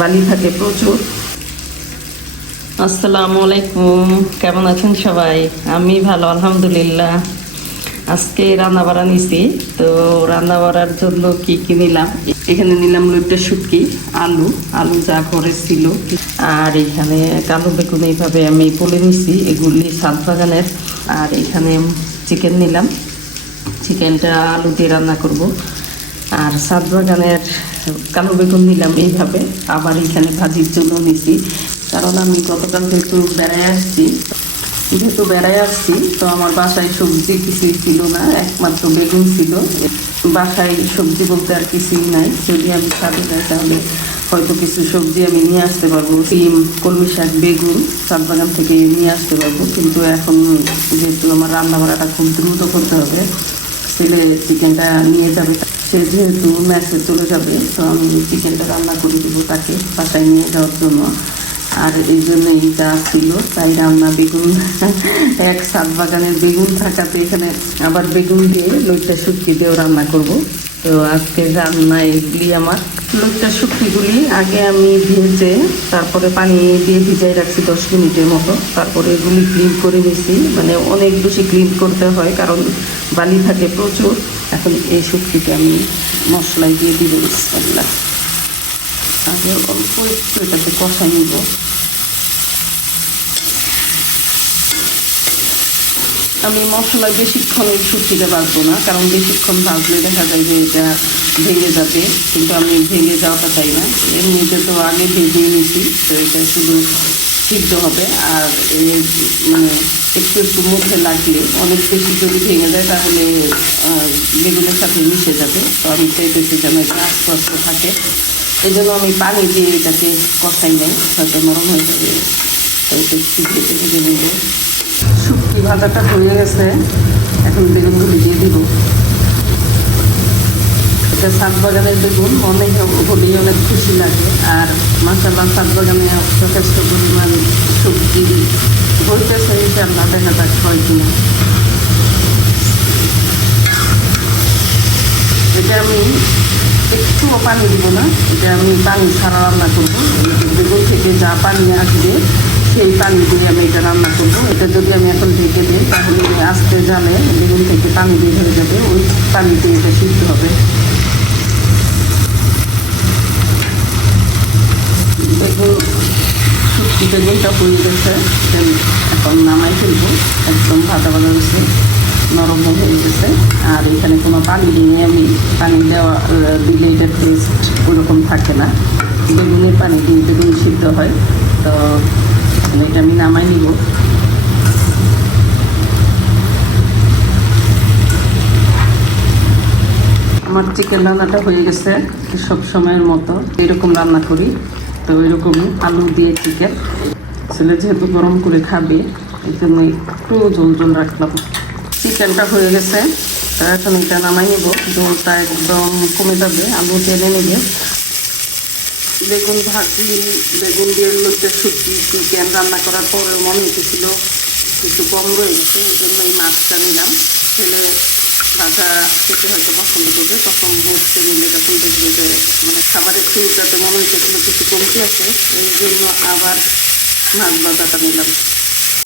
বালি থাকে প্রচুর। আসসালামু আলাইকুম, কেমন আছেন সবাই? আমি ভালো, আলহামদুলিল্লাহ। আজকে রান্না বাড়া নিছি, তো রান্না বাড়ার জন্য কি কি নিলাম? এখানে নিলাম লইট্টা শুটকি, আলু আলু যা করে ছিল। আর এখানে কালো বেগুন এইভাবে আমি পলে নিছি, এগুলি সাত বাগানের আর এখানে চিকেন নিলাম। চিকেনটা আলু দিয়ে রান্না করব। আর সাত বাগানের কালো বেগুন নিলাম এইভাবে। আবার এখানে ভাজির জন্য নিছি। কারণ আমি গতকাল যেহেতু বেড়ায় আসছি, যেহেতু বেড়ায় আসছি, তো আমার বাসায় সবজি কিছুই ছিল না, একমাত্র বেগুন ছিল। বাসায় সবজি বলতে আর কিছুই নাই। যদি আমি ছাদে যাই তাহলে হয়তো কিছু সবজি আমি নিয়ে আসতে পারব। সিম, কলমি শাক, বেগুন সাত বাগান থেকে নিয়ে আসতে পারব। কিন্তু এখন যেহেতু আমার রান্না বাড়াটা খুব দ্রুত করতে হবে ছেলে চিকেনটা নিয়ে যাবে। সে যেহেতু ম্যাচে চলে যাবে, তো আমি চিকেনটা রান্না করে দেবো তাকে বাসায় নিয়ে যাওয়ার জন্য। আর এই জন্যই যা ছিল তাই রান্না বেগুন, এক সাত বাগানের বেগুন থাকাতে এখানে আবার বেগুন দিয়ে লইটা শুটকি দিয়েও রান্না করব। তো আজকে রান্না এগুলি আমার লইটা শুটকিগুলি আগে আমি ভেজে, তারপরে পানি দিয়ে ভিজাই রাখছি দশ মিনিটের মতো। তারপরে এগুলি ক্লিন করে নিছি। মানে অনেক বেশি ক্লিন করতে হয়, কারণ বালি থাকে প্রচুর। এখন এই শুটকিটা আমি মশলায় দিয়ে দিব, বিসমিল্লাহ। আগে অল্প একটু এটাকে কষাই নিব। আমি মশলা বেশিক্ষণ শুটকিতে বাঁচবো না, কারণ বেশিক্ষণ ভাজলে দেখা যায় যে এটা ভেঙে যাবে, কিন্তু আমি ভেঙে যাওয়াটা চাই না। এমনিতে তো আগে ভেজে নিয়েছি তো এটা শুধু সিদ্ধ হবে, আর এর মানে একটু একটু মুখে লাগলে অনেক বেশি যদি ভেঙে যায় তাহলে বেগুনের সাথে মিশে যাবে। তো আমি চাইতেছি যেন এটা আস্তে থাকে। এই জন্য আমি পানি দিয়ে এটাকে কষাই নেই, হয়তো নরম হয়ে যাবে। তো এটা একটু শুটকি ভাজাটা হয়ে গেছে। এখন বেগুনগুলি দিয়ে দিব। এটা সাত বাগানের বেগুন মনে হলেই অনেক খুশি লাগে। আর মাসাল্লাহ সাত বাগানে যথেষ্ট পরিমাণ সবজি হইতেছে ইনশাল্লাহ দেখা যাক হয় কিনা। এটা আমি একটুও পানি দিব না। এটা আমি পানি ছাড়া রান্না করব। বেগুন থেকে যা পানি আসবে সেই পানি দিয়ে আমি এটা রান্না করব। এটা যদি আমি এখন ঢেকে দিই, তাহলে আস্তে জালে বেগুন থেকে পানি বের হয়ে যাবে। ওই পানি দিয়ে এটা সিদ্ধ হবে। বেগুন শুটকি বেগুনটা হয়ে গেছে। এখন নামাই ফেলব। একদম ভাজা ভাজা হয়েছে, নরম হয়ে গেছে। আর এখানে কোনো পানি দিয়ে আমি পানি দেওয়া দিলে এটা টেস্ট ওরকম থাকে না। বেগুনের পানি দিয়ে বেগুন সিদ্ধ হয়। তো এটা আমি নামাই নিব আমার চিকেন রান্নাটা হয়ে গেছে সব সময়ের মতো। এরকম রান্না করি, তো এরকম আলু দিয়ে চিকেন ছেলে যেহেতু গরম করে খাবে, এই জন্য একটু জল জল রাখলাম। চিকেনটা হয়ে গেছে এখন এটা নামাই নেব। জলটা একদম কমে যাবে, আলু টেনে নেবে বেগুন ভাজি, বেগুন দিয়ে লোকটা শুটকি চিকেন রান্না করার পরে মনে হয়েছিল কিছু কম রয়ে গেছে, এই জন্য এই মাছটা নিলাম। ছেলে ভাজা খেতে হয়তো পছন্দ করবে, তখন বসতে নিলে তখন দেখবে যে মানে খাবারের শুরুটাতে মনে হয়েছিল কিছু কমতি আছে, এই জন্য আবার মাছ ভাজাটা নিলাম।